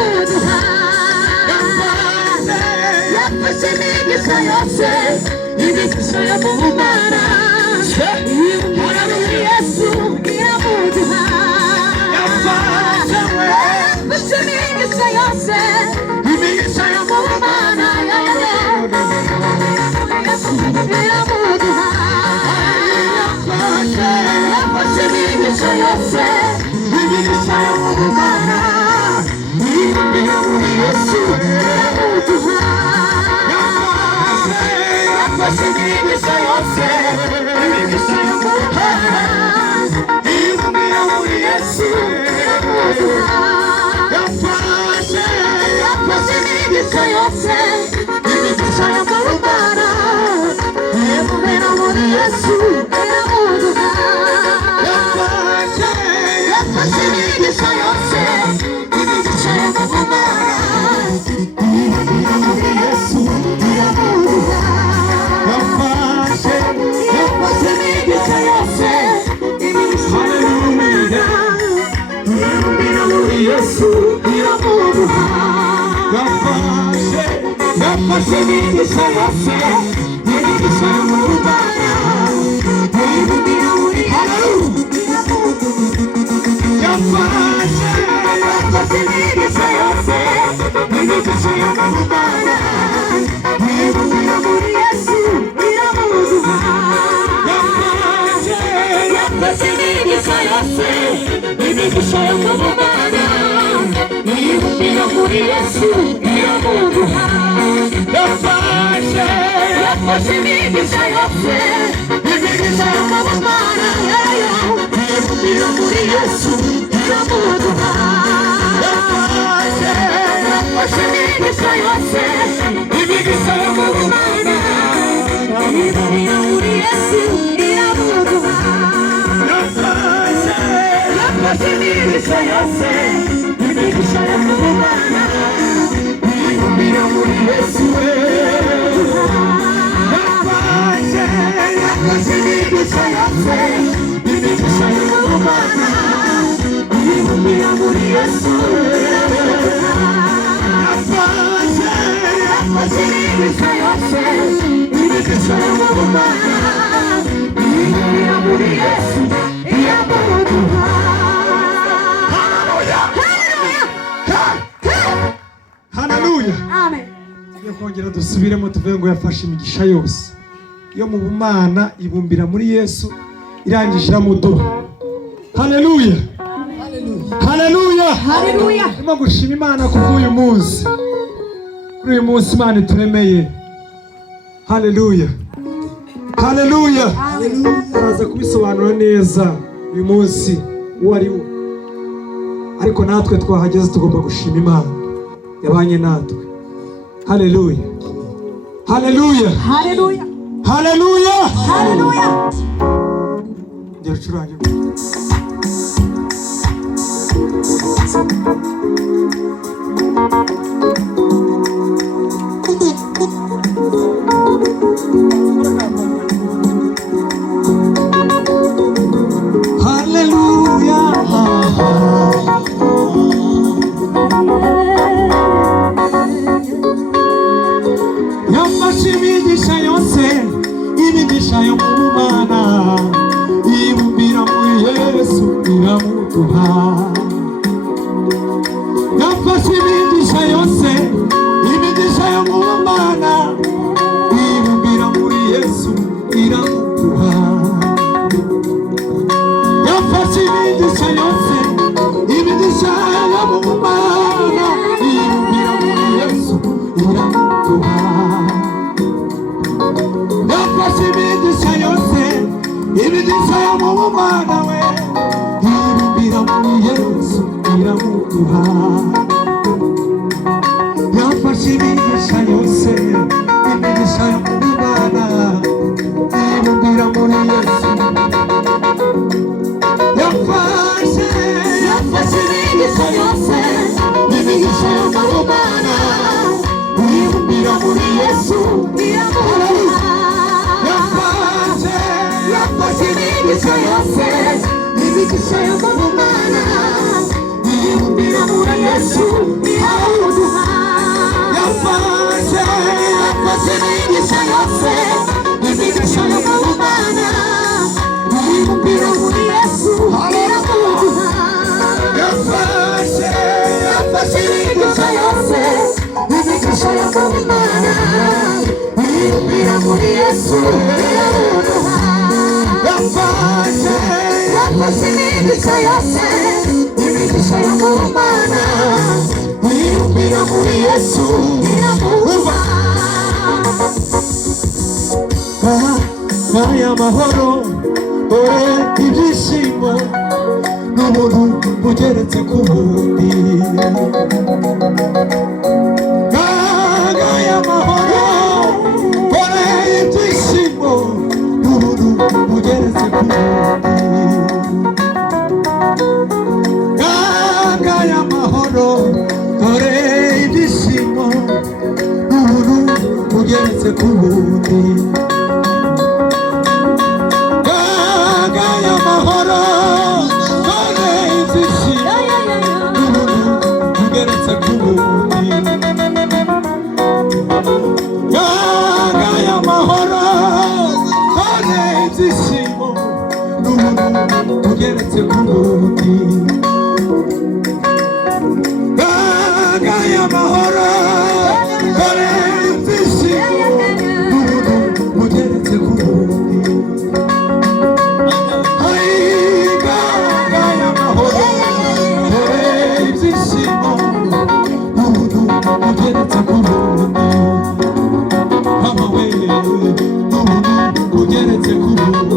iramuduha yafashe imigisha yose imigisha yo mu Mana yibumbira muri Yesu iramuduha yafashe imigisha yose imigisha yo mu Mana iramuduha yafashe imigisha yose imigisha yo mu Mana yibumbira muri Yesu iramuduha yafashe imigisha yose imigisha yo mu Mana yibumbira muri Yesu iramuduha yafashe imigisha yose imigisha yo mu Mana yibumbira muri Yesu iramuduha yafashe imigisha yose imigisha yo mu Mana yibumbira muri Yesu iramuduha yafashe imigisha yose imigisha yibumbira muri Yesu iramuduha yafashe imigisha yose imigisha yo mu Mana yibumbira muri yafashe imigisha yose imigisha yo mu Mana yibumbira muri Yesu iramuduha yafashe imigisha yose imigisha yo mu Mana yibumbira muri Yesu iramuduha yafashe imigisha yose imigisha yo mu Mana yibumbira muri Yesu iramuduha yafashe imigisha yose imigisha yo mu Mana yibumbira muri Yesu iramuduha yafashe imigisha yose imigisha yo mu Mana yibumbira muri Yesu yafashe imigisha yose imigisha yo mu Mana yibumbira muri Yesu yafashe imigisha yose imigisha yo mu Mana yibumbira muri Yesu iramuduha. Haleluya. Amen. Kongera dusubiremo tuvuge ngo yafashe imigisha yose yo mu Bumana ibumbira muri Yesu irangije iramuduha. Haleluya. Haleluya. Haleluya. Ndimo gushima Imana kuvuye munsi. Kuri uyu munsi Imana ituremeye. Haleluya. Haleluya. Araza kubisobanura neza uyu munsi uwo ari wo. Ariko natwe twahageze tugomba gushima Imana yabanye natwe. Haleluya. Haleluya. Haleluya. Haleluya. Haleluya. Ngiye curanga. Yafashe imigisha yose imigisha yo mu Mana yibumbira muri Yesu iramuduha. Yafashe imigisha yose imigisha yo mu Mana yibumbira muri Yesu iramuduha. Yafashe imigisha yose imigisha yo mu Mana yibumbira muri Yesu iramuduha. Yafashe imigisha yose imigisha yo mu Mana we yibumbira muri Yesu iramuduha. Yafashe imigisha yose imigisha yo mu Mana yibumbira muri Yesu. Yafashe imigisha yose imigisha yo mu Mana yibumbira muri Yesu iramuduha. Yafashe imigisha yose imigisha yo mu Mana yibumbira muri Yesu iramuduha. yose imigisha yo mu Mana ibumbira muri Yesu iramuduha yafashe imigisha yose imigisha yo mu Mana ibumbira muri Yesu iramuduha yafashe imigisha yose imigisha yo mu Mana ibumbira muri Yesu iramuduha aya mahoro ore ibyishimo n'ubuntu bugeretse ku bundi aya mahoro ore ibyishimo n'ubuntu bugeretse ku bundi aya mahoro ore ibyishimo n'ubuntu bugeretse ku bundi tugeretse ku bundi gaya mahoro kore ibyishimo n'ubuntu bugeretse ku bundi gaya mahoro kore ibyishimo n'ubuntu bugeretse ku bundi mama we n'ubuntu bugeretse ku bundi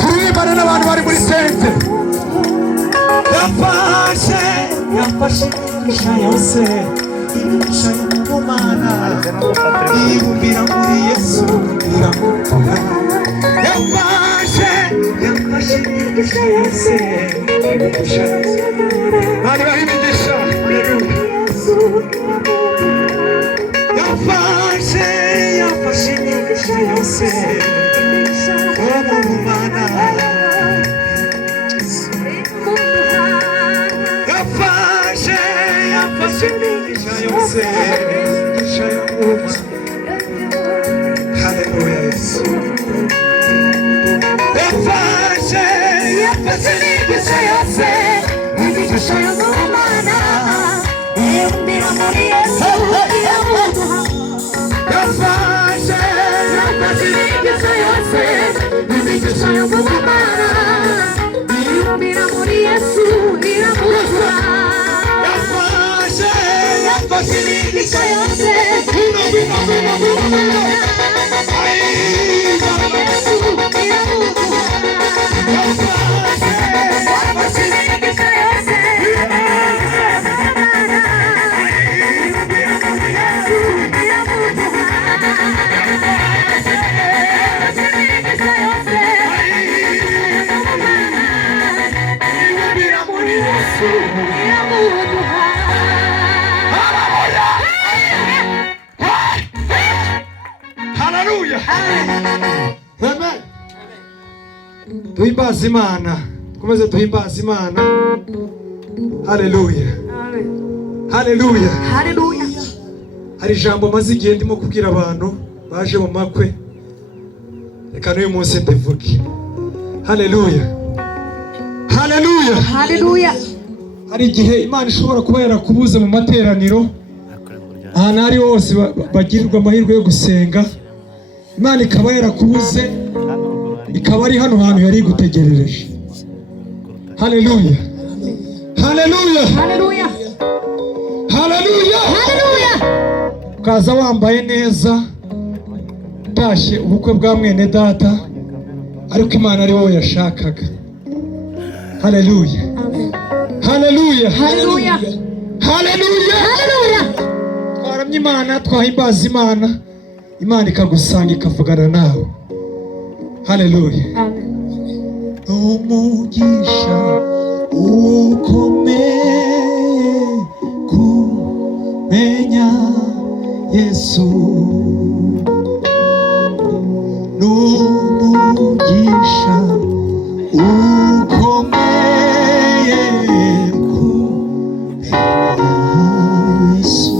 turibane n'abantu bari muri sente yafashe imigisha yose imigisha yo mu Mana ibumbira muri Yesu iramuduha yafashe imigisha yose imigisha bari baha imigisha yafashe imigisha yose mu Mana yafashe imigisha yose imigisha yo mu Mana haleluya Yesu yafashe imigisha yose imigisha yo mu Mana ibumbira muri Yesu iramuduha yafashe imigisha yose imigisha yo mu Mana ibumbira muri Yesu iramuduha yafashe imigisha yose imigisha yo mu Mana ibumbira Yesu iramuduha yafashe imigisha yose Amen. Tuhimbaze Imana. Komeze tuhimbaze Imana. Haleluya. Haleluya. Haleluya. Hari ijambo maze igihe ndimo kubwira abantu baje mu makwe. Reka n'uyu munsi ndivuge. Haleluya. Haleluya. Haleluya. Hari igihe Imana ishobora kuba yarakubuze mu materaniro, ahantu ari hose bagirirwa amahirwe yo gusenga. Imana ikaba yarakubuze, ikaba ari hano hantu yari igutegerereje. Haleluya. Haleluya. Haleluya. Haleluya. Haleluya. Ukaza wambaye neza, utashye ubukwe bwa mwene data, ariko Imana ari wowe yashakaga. Haleluya. Haleluya. Haleluya. Haleluya. Haleluya. Twaramye Imana, twahimbaza Imana, Imana ikagusanga ikavugana nawe. Haleluya. Umugisha ukomeye kumenya Yesu, n'umugisha ukomeye kumenya Yesu.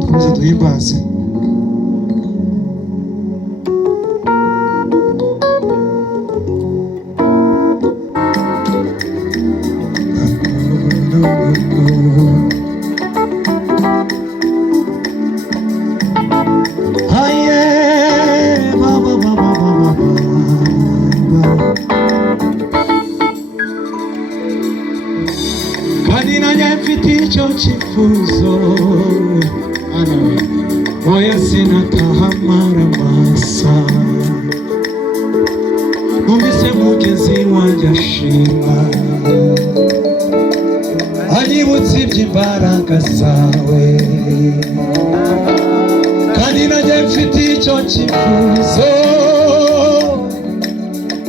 Tukomeze duhimbaze. Kandi nanjye mfite icyo cyifuzo, oya sinataha amaramasa. Numvise mugenzi wanjye ashima, anyibutsa iby'imbaraga zawe. Kandi nanjye mfite icyo cyifuzo,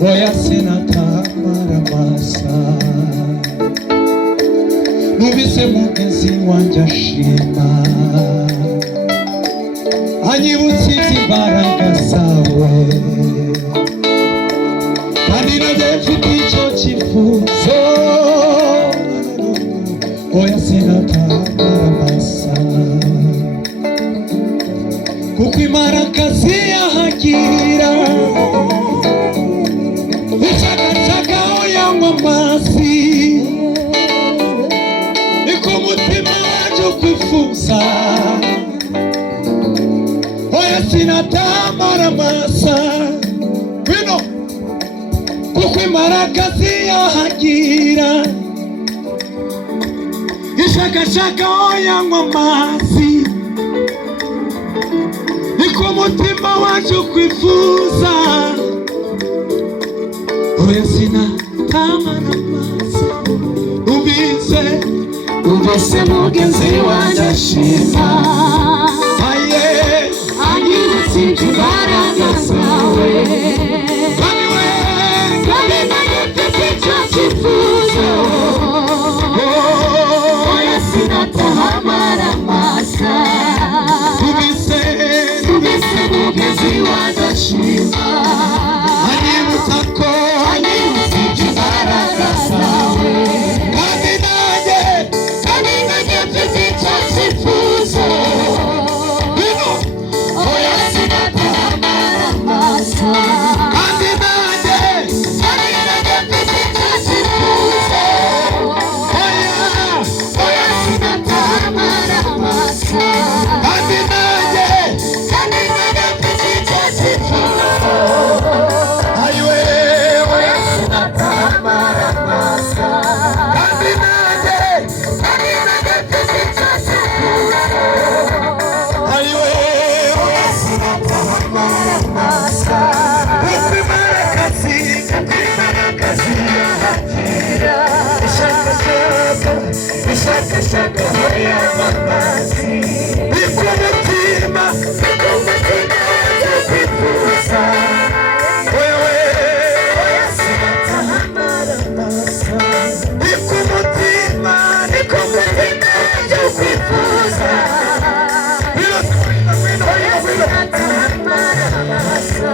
oya sinataha amaramasa. Numvise mugenzi wanjye ashima, anyibutsa iby'imbaraga zawe. Kandi nanjye mfite icyo cyifuzo, oya sinataha amaramasa. Kuko imbaraga ziyahagira, ushakashaka aho yanywa amazi, niko umutima waje ukwifuza, oya sinataha amaramasa. Bino kuko imbaraga ziyahagira, ishakashaka aho yanywa amazi, niko umutima waje ukwifuza, oya sinataha amaramasa. Numvise mugenzi wanjye ashima, anyibutsa iby'imbaraga zawe. Kandi nanjye mfite icyo cyifuzo, oya sinataha amaramasa. Numvise mugenzi wanjye ashima, anyibutsa iby'imbaraga zawe. Kandi nanjye mfite icyo cyifuzo, oya sinataha amaramasa. Kandi nanjye mfite icyo cyifuzo, oya sinataha amaramasa. Kandi nanjye mfite icyo cyifuzo, oya sinataha amaramasa. Kandi nanjye mfite icyo cyifuzo, oya sinataha amaramasa. Kuko imbaraga ziyahagira, ishakashaka aho yanywa amazi, niko umutima waje ukwifuza, oya sinataha amaramasa. Niko umutima waje ukwifuza, oya sinataha amaramasa.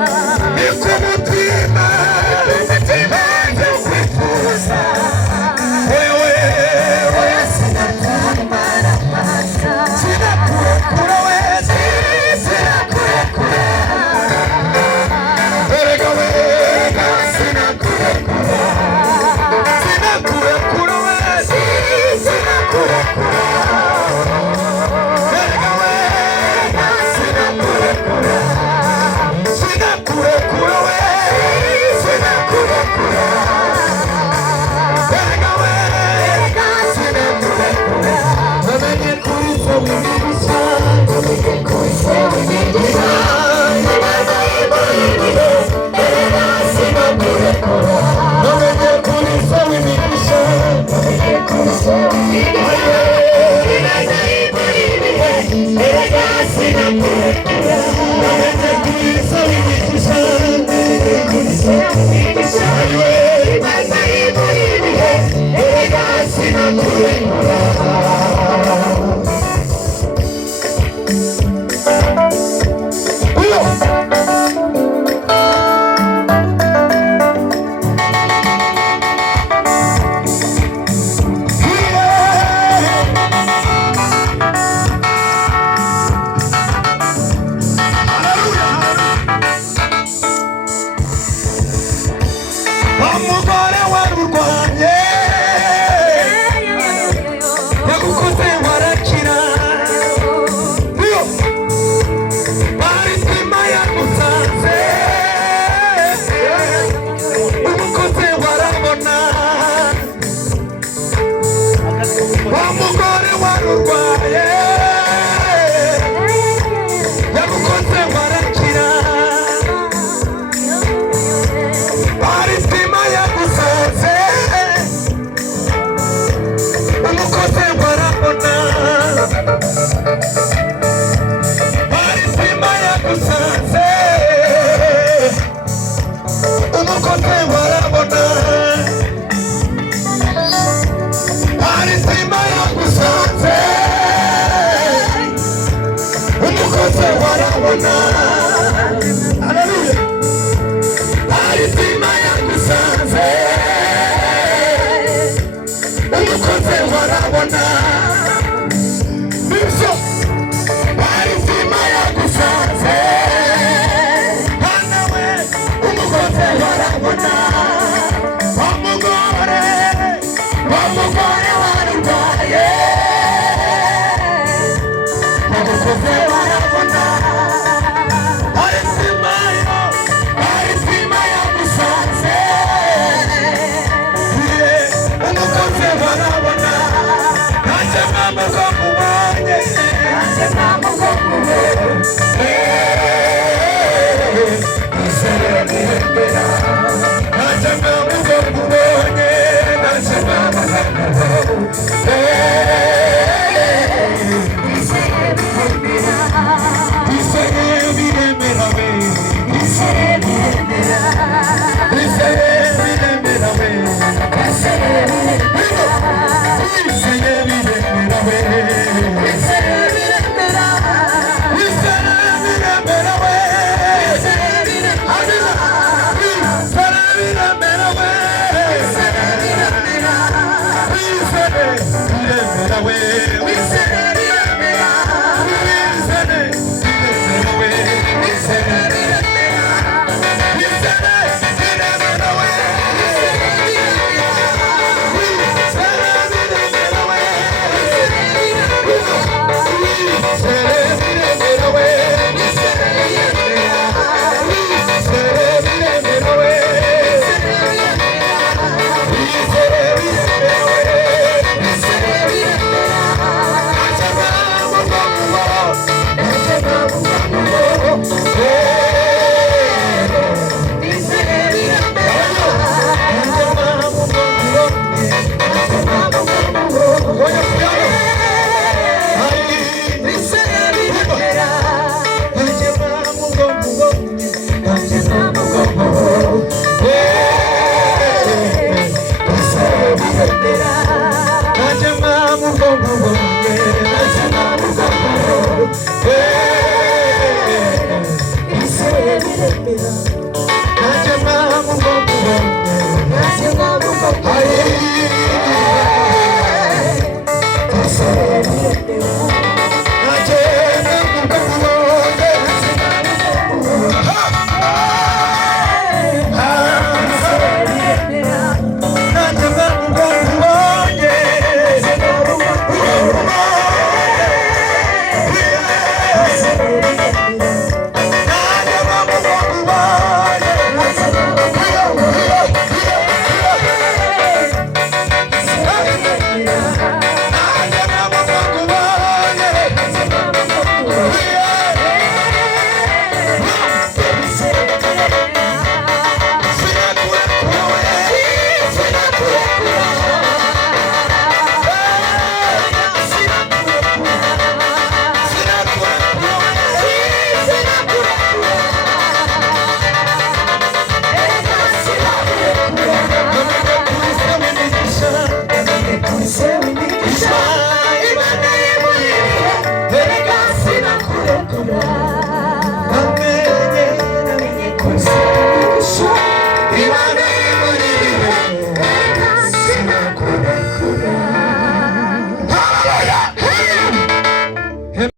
Imana